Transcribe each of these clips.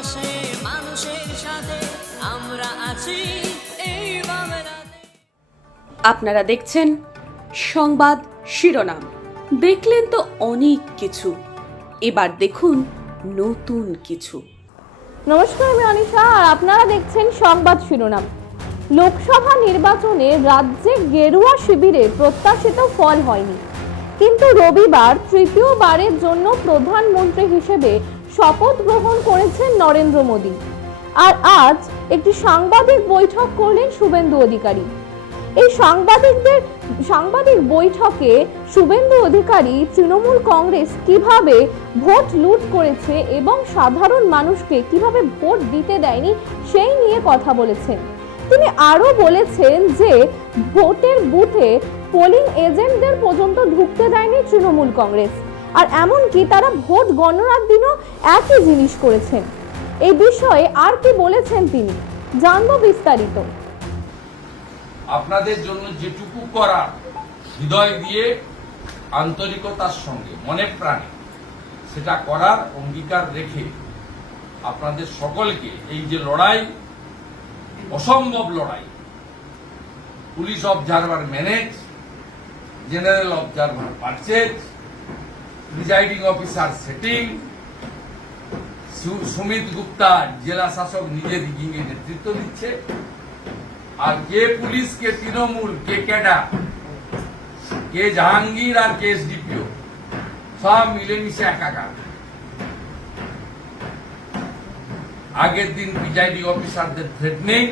পাশে মানুষের সাথে আমরা আছি এই বাংলাতে। আপনারা দেখছেন সংবাদ শিরোনাম। দেখলেন তো অনেক কিছু, এবার দেখুন নতুন কিছু। নমস্কার, আমি অনিশা আর আপনারা দেখছেন সংবাদ শিরোনাম। লোকসভা নির্বাচনে রাজ্যে গেরুয়া শিবিরে প্রত্যাশিত ফল হয়নি, কিন্তু রবিবার তৃতীয়বারের জন্য প্রধানমন্ত্রী হিসেবে শপথ গ্রহণ করেছেন নরেন্দ্র মোদী। আর আজ একটি সাংবাদিক বৈঠক করলেন শুভেন্দু অধিকারী। এই সাংবাদিক বৈঠকে শুভেন্দু অধিকারী তৃণমূল কংগ্রেস কিভাবে ভোট লুট করেছে এবং সাধারণ মানুষকে কিভাবে ভোট দিতে দেয়নি সেই নিয়ে কথা বলেছেন। তিনি আরও বলেছেন যে ভোটের বুথে পোলিং এজেন্টদের পর্যন্ত ঢুকতে দেয়নি তৃণমূল কংগ্রেস, আর এমনকি তারা ভোট গণনার দিনও একই জিনিস করেছেন। এই বিষয়ে আর কি বলেছেন তিনি, জানবো বিস্তারিত। আপনাদের জন্য যেটুকু করা হৃদয় দিয়ে আন্তরিকতার সঙ্গে মনে প্রাণে সেটা করার অঙ্গীকার রেখে আপনাদের সকলকে এই যে লড়াই, অসম্ভব লড়াই, police observer manage, general observer purchase, presiding officer setting, Sumit Gupta জেলা শাসক নিজে রিগিংয়ে নেতৃত্ব দিচ্ছে, আর কে পুলিশ, কে তৃণমূল, কে ক্যাডার, কে জাহাঙ্গীর আর কে এসডিপিও, সব মিলেমিশে একাকার। আগের দিন প্রিজাইডিং অফিসারদের থ্রেটনিং,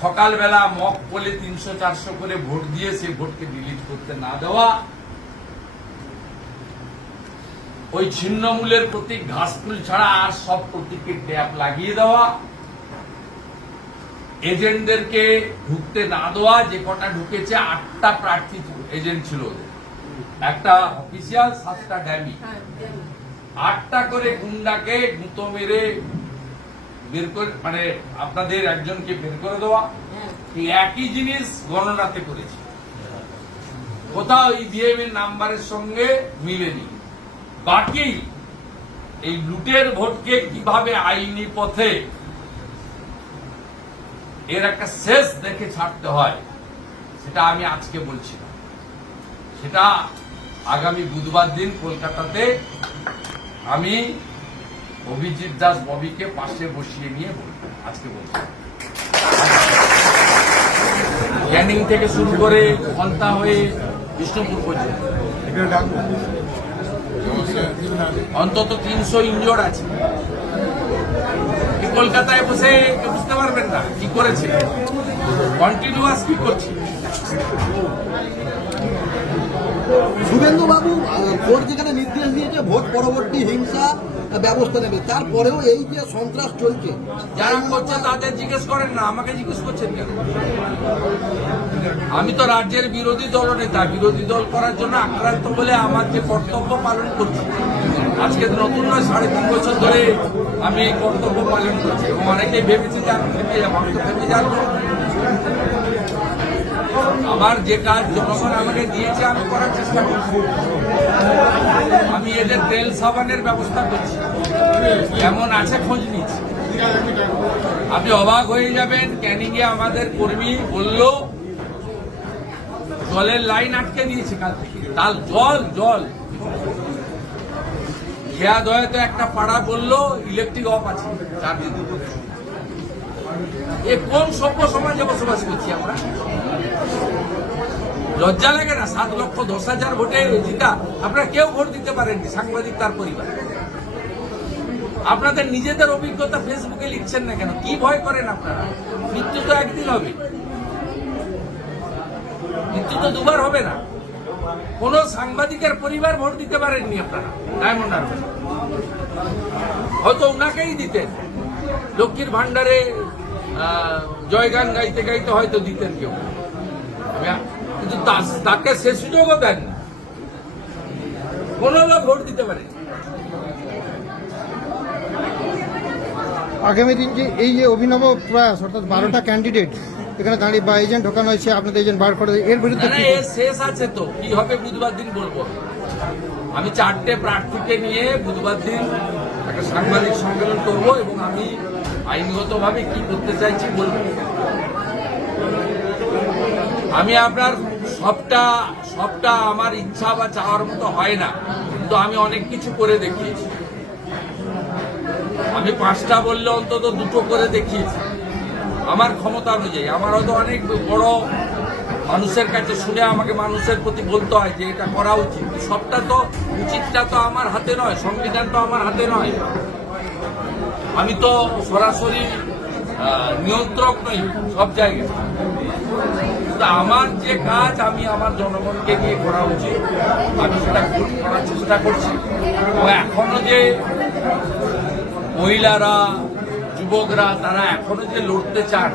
সকালবেলা মক পোলে 300-400 করে ভোট দিয়ে সে ভোটকে ডিলিট করতে না দেওয়া, ওই ছিন্নমূলের প্রতীক ঘাসফুল ছাড়া আর সব প্রতীককে ট্যাপ লাগিয়ে দেওয়া, এজেন্টদেরকে ঢুকতে না দেওয়া, যে কটা ঢুকেছে 8টা প্রার্থী এজেন্ট ছিল ওদের, একটা অফিসিয়াল 7টা ড্যামি, 8টা করে গুন্ডাকে গুঁতো মেরে বের করে, মানে আপনাদের একজনকে বের করে দেওয়া। একই জিনিস গণনাতে করেছে, কোথাও ইভিএম এর নাম্বারের সঙ্গে মিলেনি। বাকি এই লুটের ভোটকে কিভাবে আইনি পথে এর একটা শেষ দেখে ছাড়তে হয় সেটা আমি আজকে বলছি না, সেটা আগামী বুধবার দিন কলকাতাতে আমি অভিজিৎ দাস ববিকে পাশে বসিয়ে নিয়ে বলবো। আজকে বলছি ক্যানিং থেকে শুরু করে খন্তা হয়ে বিষ্ণুপুর পর্যন্ত অন্তত 300 ইনজোর্ড আছে। কলকাতায় বসে বুঝতে পারবেন না কি করেছে, কন্টিনিউয়াস কি করছে। শুভেন্দু বাবু ভোট যেখানে নির্দেশ দিয়েছে ভোট পরবর্তী হিংসা ব্যবস্থা নেবে, তারপরেও এই যে সন্ত্রাস চলছে, যারা করছে তাদের জিজ্ঞেস করেন না, আমাকে জিজ্ঞেস করছেন কেন? আমি তো রাজ্যের বিরোধী দলনেতা, বিরোধী দল করার জন্য আক্রান্ত বলে আমার যে কর্তব্য পালন করছি, আজকে নতুন নয়, 3.5 বছর ধরে আমি এই কর্তব্য পালন করছি এবং অনেকেই ভেবেছে যে আমি থেমে যাবো, আমি তো থেমে যাবো। আমার যে কাজ জনগণ আমাকে দিয়েছে আমি করার চেষ্টা করছি। আমি এদের তেল সাবানের ব্যবস্থা করছি, এমন আছে খোঁজ নিচ্ছি। আপনি অবাক হয়ে যাবেন, ক্যানিং এ আমাদের কর্মী বলল জলের লাইন আটকে দিয়েছে কাল থেকে, তাল জল খেয়া দয়াতে একটা পাড়া বললো ইলেকট্রিক অফ আছে 4 দিন। এ কোন সভ্য সমাজে বসবাস করছি আমরা? লজ্জা লাগে না? 7,10,000 ভোটে জিতা, আপনারা কেউ ভোট দিতে পারেননি, সাংবাদিক তার পরিবার। আপনাদের নিজেদের অভিজ্ঞতা ফেসবুকে লিখছেন না কেন? কি ভয় করেন আপনারা? মৃত্যু তো একদিন হবে, মৃত্যু তো দুবার হবে না। কোন সাংবাদিকের পরিবার ভোট দিতে পারেননি আপনারা ডায়মন্ড হারবার, হয়তো উনাকেই দিতেন। লক্ষ্মীর ভান্ডারে জয়গান গাইতে গাইতে হয়তো দিতেন কেউ, কিন্তু তাকে সে সুযোগও দেন না। কোন লোক ভোট দিতে পারে। আগামী দিন যে এই যে অভিনব প্রয়াস, অর্থাৎ 12টা ক্যান্ডিডেট এখানে দাঁড়িয়ে বা এজেন্ট ঢোকানো হয়েছে, আপনাদের এজেন্ট বার করে, এর বিরুদ্ধে এর শেষ আছে তো কি হবে বুধবার দিন বলবো। আমি 4টে প্রার্থীকে নিয়ে বুধবার দিন একটা সাংবাদিক সম্মেলন করব এবং আমি আইনগতভাবে কি করতে চাইছি বলবো। আমি আপনার সবটা আমার ইচ্ছা বা চাওয়ার মতো হয় না, কিন্তু আমি অনেক কিছু করে দেখিয়েছি। আমি 5টা বললে অন্তত 2টো করে দেখিয়েছি আমার ক্ষমতা অনুযায়ী। আমার হয়তো অনেক বড় মানুষের কাছে শুনে আমাকে মানুষের প্রতি বলতে হয় যে এটা করা উচিত। সবটা তো উচিতটা তো আমার হাতে নয়, সংবিধান তো আমার হাতে নয়। আমি তো সরাসরি নিয়ন্ত্রক নই সব জায়গায়। আমার যে কাজ আমি আমার জনগণকে নিয়ে করা উচিত আমি সেটা করার চেষ্টা করছি। এবং এখনো যে মহিলারা, যুবকরা তারা এখনো যে লড়তে চান,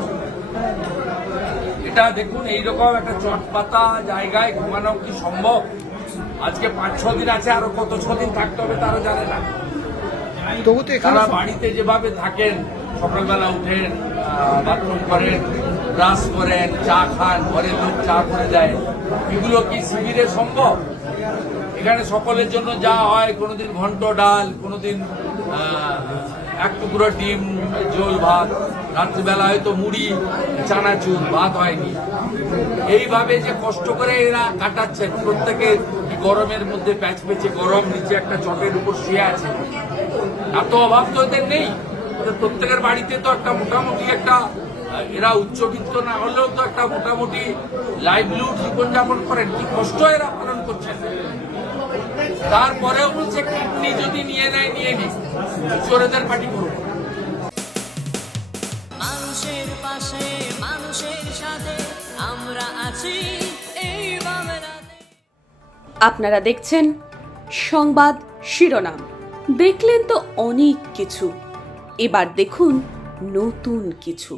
এটা দেখুন এইরকম একটা চটপাতা জায়গায় ঘুমানো কি সম্ভব? আজকে 5-6 দিন আছে, আরো কত 6 দিন থাকতে হবে তারা জানে না। তবু তো এখানে তারা বাড়িতে যেভাবে থাকেন, সকালবেলা উঠেন, বাথরুম করেন, ব্রাশ করেন, চা খান, ঘরের লোক চা করে দেয়, এগুলো কি শিবিরে সম্ভব? এখানে সকলের জন্য যা হয়, কোনোদিন ঘন্ট ডাল, কোনোদিন 1 টুকরো ডিম ঝোল ভাত, রাত্রিবেলা হয়তো মুড়ি চানাচুর, ভাত হয়নি। এইভাবে যে কষ্ট করে এরা কাটাচ্ছেন, প্রত্যেকে গরমের মধ্যে প্যাচপেচে গরম, নিচে একটা চটের উপর শুয়ে আছে। এত অভাব তো এদের নেই। ওদের প্রত্যেকের বাড়িতে তো একটা মোটামুটি একটা, এরা উচ্চবিত্ত না হলেও তো একটা মোটামুটি লাইভলিহুড জীবনযাপন করেন। কি কষ্ট এরা পালন করছেন। তারপরেও বলছে কিডনি যদি নিয়ে নেয় নিয়ে নিস, চোরেদের পার্টি করবো। মানুষের পাশে মানুষের সাথে আমরা আছি এই বাংলাতে। আপনারা দেখছেন সংবাদ শিরোনাম। দেখলেন তো অনেক কিছু, এবার দেখুন নতুন কিছু।